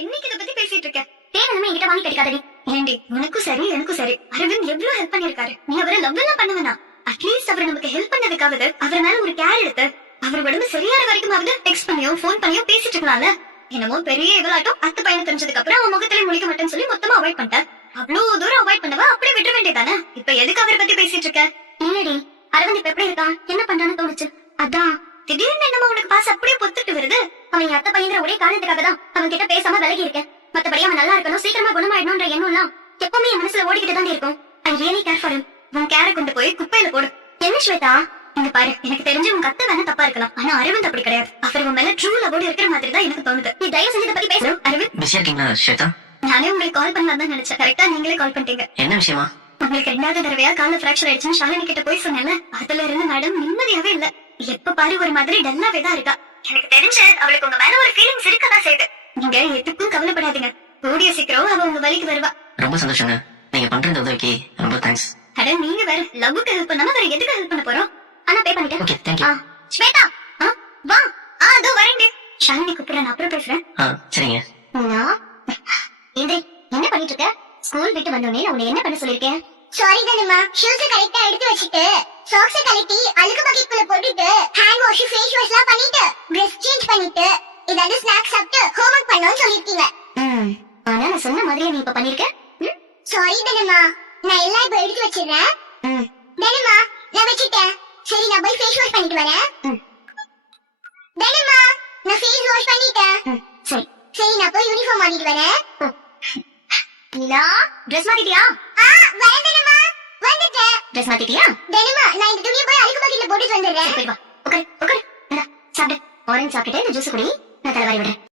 என்னைக்கு இத பத்தி பேசிட்டு இருக்க? தேவையில்லாம என்கிட்ட வாங்கி கிடைக்காதடி. ஏண்டி உனக்கும் சரி எனக்கும் சரி அரவிந்த் எவ்வளவு ஹெல்ப் பண்ணிருக்காரு. நீ அவரை லவ் எல்லாம் பண்ணுவனா? அட்லீஸ்ட் அவர் நமக்கு ஹெல்ப் பண்ணதுக்காவது அவர் மேல ஒரு கேர் எடுத்து அவர் உடம்பு சரியாற வரைக்குமாவது டெக்ஸ்ட் பண்ணியோ போன் பண்ணியோ பேசிட்டு இருக்கலாம்ல. என்னமோ பெரிய இவளாட்டம் அத்தை பையனை தெரிஞ்சதுக்கு அப்புறம் அவன் முகத்திலே முழிக்க மாட்டேன்னு சொல்லி மொத்தமா அவாய்ட் பண்ணிட்டேன். அவ்வளவு தூரம் அவாய்ட் பண்ணவா அப்படியே விட்டுற வேண்டியதானே? இப்ப எதுக்கு அவரை பத்தி பேசிட்டு இருக்க? இல்லடி அரவிந்த் இப்ப எப்படி இருக்கான் என்ன பண்றான்னு தோணுச்சு. அதான் திடீர்னு என்னமோ உனக்கு பாச அப்படியே பொத்துட்டு வருது. அவன் என் அத்தை பையங்கிற ஒரே காரணத்துக்காக தான் அவன் கிட்ட பேசாம விலகி இருக்கேன். மத்தபடி அவன் நல்லா இருக்கணும் சீக்கிரமா குணமாயிடணும்ன்ற எண்ணம் எல்லாம் எப்பவுமே என் மனசுல ஓடிக்கிட்டு தான் இருக்கும். I really care for him. உன் கேரை கொண்டு போய் குப்பையில போடு. என்ன ஸ்வேதா இங்க பாரு, எனக்கு தெரிஞ்சு உங்க அத்தை வேணா தப்பா இருக்கலாம், ஆனா அரவிந்த் அப்படி கிடையாது. அவர் உன் மேல ட்ரூ லவோட இருக்கிற மாதிரி தான் எனக்கு தோணுது. நீ தயவு செஞ்சு இத பத்தி பேசு. அரவிந்த் பிஸியா இருக்கீங்களா ஸ்வேதா? நானே உங்களுக்கு கால் பண்ணலாம் தான் நினைச்சேன். கரெக்டா நீங்களே கால் பண்ணிட்டீங்க. என்ன விஷயமா? உங்களுக்கு ரெண்டாவது தடவையா கால பிராக்சர் ஆயிடுச்சுன்னு ஷாலினி கிட்ட போய் சொன்னேன்ல, அதுல இருந்து மேடம் நிம்மதியாவே இல்ல. எப்ப பாரு ஒரு மாதிரி டல்லாவே தான் இருக்கா. எனக்கு தெரிஞ்சு அவளுக்கு உங்க மேல ஒரு ஃபீலிங்ஸ் இருக்கதான் செய்யுது. நீங்க எதுக்கும் கவலைப்படாதீங்க, கூடிய சீக்கிரம் அவ உங்க வழிக்கு வருவா. ரொம்ப சந்தோஷங்க, நீங்க பண்ற இந்த உதவிக்கு ரொம்ப தேங்க்ஸ். அட நீங்க வேற லவ்வுக்கு ஹெல்ப் பண்ணாம வேற எதுக்கு ஹெல்ப் பண்ண போறோம்? ஆனா பே பண்ணிட்டேன். Okay thank you. ஸ்வேதா வா. அதோ வரேன். ஷாலினி கூப்பிடுறேன், அப்புறம் பேசுறேன். சரிங்க. இந்திரி என்ன பண்ணிட்டு இருக்க? ஸ்கூல் விட்டு வந்தோடனே நான் உன்னை என்ன பண்ண சொல்லிருக்கேன்? சாரி தானம்மா, ஷூஸ் கரெக்ட்டா எடுத்து வச்சிட்டு சாக்ஸ் கழட்டி அழுக்கு பக்கெட்குள்ள போட்டுட்டு ஹேண்ட் வாஷ் ஃபேஸ் வாஷ்லாம் பண்ணிட்டு Dress சேஞ்ச் பண்ணிட்டு ஏதாவது ஸ்நாக்ஸ் சாப்பிட்டு ஹோம்வொர்க் பண்ணனும்னு சொல்லிருக்கீங்க. ஆனா நான் சொன்ன மாதிரியே நீ இப்ப பண்ணிருக்க. சாரி தானம்மா, நான் எல்லாம் இப்ப எடுத்து வச்சிடுறேன். தானம்மா நான் வச்சிட்டேன். சரி நான் போய் ஃபேஸ் வாஷ் பண்ணிட்டு வரேன். தானம்மா நான் ஃபேஸ் வாஷ் பண்ணிட்டேன். சரி சரி நான் போய் யூனிஃபார்ம் மாட்டிட்டு வரேன். நீலா Dress மாத்திட்டியா? வரேன்டா வந்துட்டேன். Dress மாத்திட்டியா? தானம்மா நான் இந்த துணியை போய் அழுக்கு பக்கெட்ல போட்டுட்டு வந்துடுறேன். போய் வா. Okay okay. இந்தா சாப்பிடு. ஆரஞ்சு சாப்பிட்டுட்டு இந்த ஜூஸ் குடி. நான் தலைவாரி விடுறேன்.